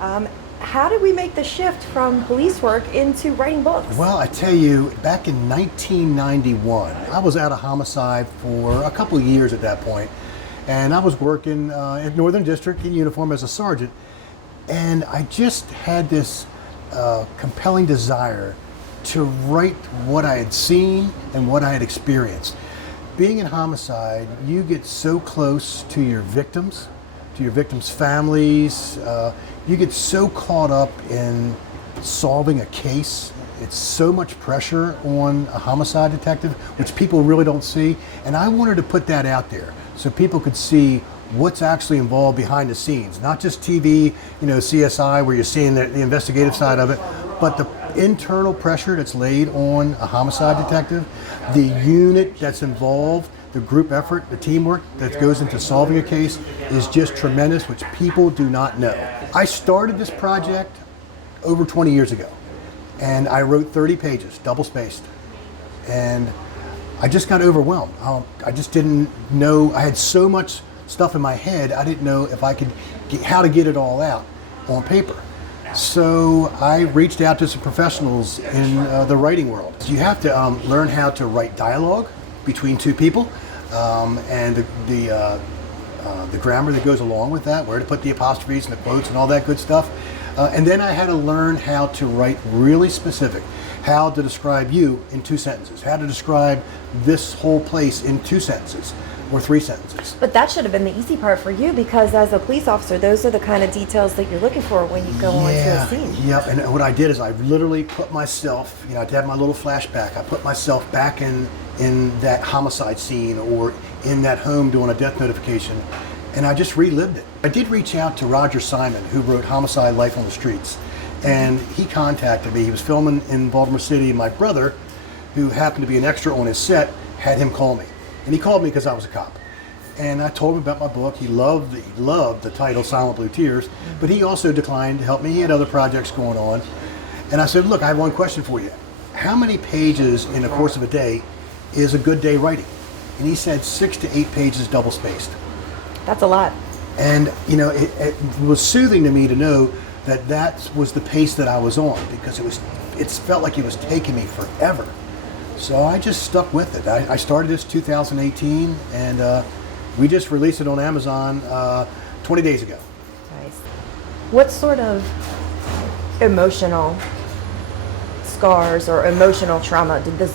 Um, how did we make the shift from police work into writing books? Well, I tell you, back in 1991, I was out of homicide for a couple of years at that point, and I was working in Northern District in uniform as a sergeant, and I just had this compelling desire to write what I had seen and what I had experienced. Being in homicide, you get so close to your victims families. You get so caught up in solving a case. It's so much pressure on a homicide detective, which people really don't see. And I wanted to put that out there so people could see what's actually involved behind the scenes, not just TV, CSI, where you're seeing the investigative side of it, but the internal pressure that's laid on a homicide detective, the unit that's involved, the group effort, the teamwork that goes into solving a case is just tremendous, which people do not know. I started this project over 20 years ago, and I wrote 30 pages, double-spaced, and I just got overwhelmed. I just didn't know. I had so much stuff in my head, I didn't know if I could how to get it all out on paper. So I reached out to some professionals in the writing world. You have to learn how to write dialogue between two people, and the grammar that goes along with that, where to put the apostrophes and the quotes and all that good stuff. And then I had to learn how to write really specific, how to describe you in 2 sentences, how to describe this whole place in 2 sentences or 3 sentences. But that should have been the easy part for you, because as a police officer, those are the kind of details that you're looking for when you go onto a scene. Yep, and what I did is I literally put myself, I had my little flashback, I put myself back in that homicide scene or in that home doing a death notification, and I just relived it. I did reach out to Roger Simon, who wrote Homicide: Life on the Streets, and he contacted me. He was filming in Baltimore City, and my brother, who happened to be an extra on his set, had him call me. And he called me because I was a cop. And I told him about my book. He loved the title, Silent Blue Tears, but he also declined to help me. He had other projects going on. And I said, look, I have one question for you. How many pages in the course of a day is a good day writing? And he said 6 to 8 pages double-spaced. That's a lot. And, it was soothing to me to know that was the pace that I was on, because it felt like it was taking me forever. So I just stuck with it. I started this 2018, and we just released it on Amazon 20 days ago. Nice. What sort of emotional scars or emotional trauma did this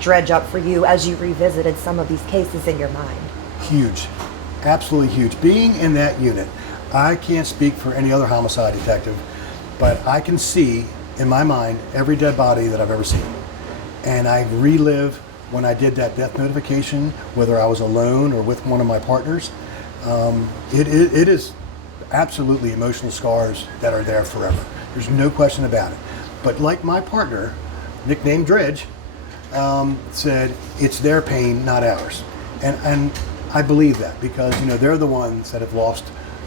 dredge up for you as you revisited some of these cases in your mind? Huge. Absolutely huge. Being in that unit, I can't speak for any other homicide detective, but I can see in my mind every dead body that I've ever seen. And I relive when I did that death notification, whether I was alone or with one of my partners. It is absolutely emotional scars that are there forever. There's no question about it. But like my partner, nicknamed Dredge, said, it's their pain, not ours. And I believe that, because they're the ones that have lost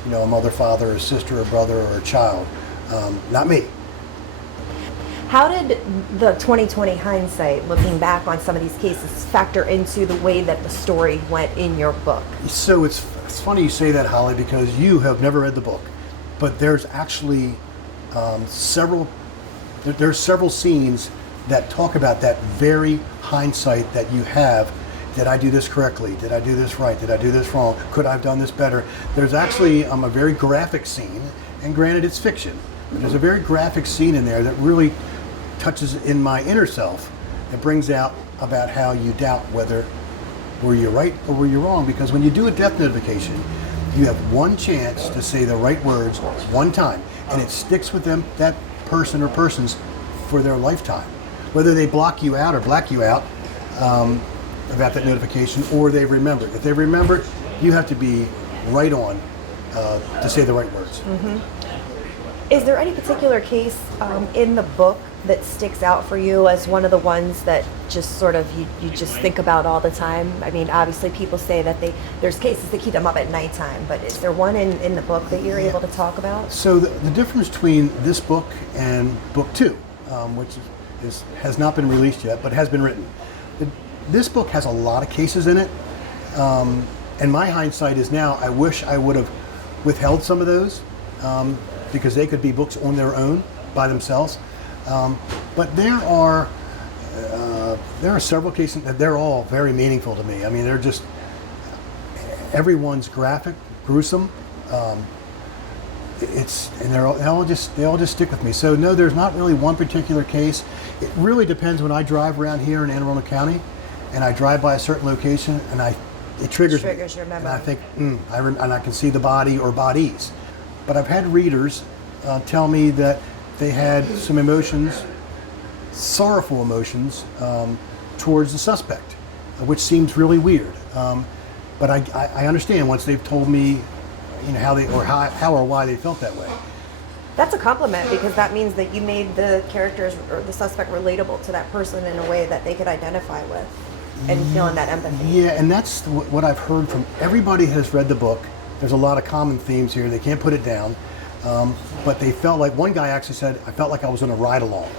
a mother, father, a sister, a brother, or a child, not me. How did the 2020 hindsight, looking back on some of these cases, factor into the way that the story went in your book? So it's funny you say that, Holly, because you have never read the book, but there's actually several scenes that talk about that very hindsight that you have. Did I do this correctly? Did I do this right? Did I do this wrong? Could I have done this better? There's actually a very graphic scene, and granted it's fiction, but there's a very graphic scene in there that really touches in my inner self. It brings out about how you doubt whether were you right or were you wrong, because when you do a death notification, you have one chance to say the right words one time, and it sticks with them, that person or persons, for their lifetime. Whether they block you out or black you out about that notification, or they remember it. If they remember it, you have to be right on to say the right words. Mm-hmm. Is there any particular case in the book that sticks out for you as one of the ones that just sort of you just think about all the time? I mean, obviously people say that there's cases that keep them up at nighttime, but is there one in the book that you're able to talk about? So the difference between this book and book 2, which has not been released yet, but has been written. This book has a lot of cases in it, and my hindsight is now, I wish I would have withheld some of those. because they could be books on their own by themselves. But there are several cases that they're all very meaningful to me. I mean, they're just, everyone's graphic, gruesome. They all just stick with me. So no, there's not really one particular case. It really depends. When I drive around here in Anne Arundel County, and I drive by a certain location, and it triggers me. Your memory. And I think, and I can see the body or bodies. But I've had readers tell me that they had some emotions, sorrowful emotions, towards the suspect, which seems really weird. But I understand once they've told me, how or why they felt that way. That's a compliment, because that means that you made the characters or the suspect relatable to that person in a way that they could identify with and feel in that empathy. Yeah, and that's what I've heard from everybody who has read the book. There's a lot of common themes here. They can't put it down. But they felt like, one guy actually said, I felt like I was on a ride along.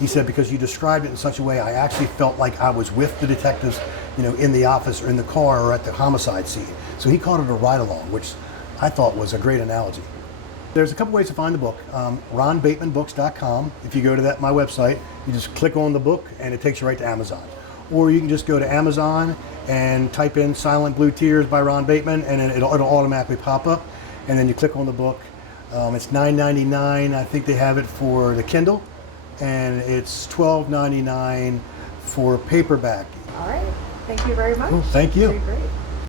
He said, because you described it in such a way, I actually felt like I was with the detectives, in the office or in the car or at the homicide scene. So he called it a ride along, which I thought was a great analogy. There's a couple ways to find the book. RonBatemanBooks.com. If you go to my website, you just click on the book and it takes you right to Amazon. Or you can just go to Amazon and type in Silent Blue Tears by Ron Bateman, and then it'll automatically pop up. And then you click on the book. It's $9.99. I think they have it for the Kindle, and it's $12.99 for paperback. All right. Thank you very much. Cool. Thank you. Very great.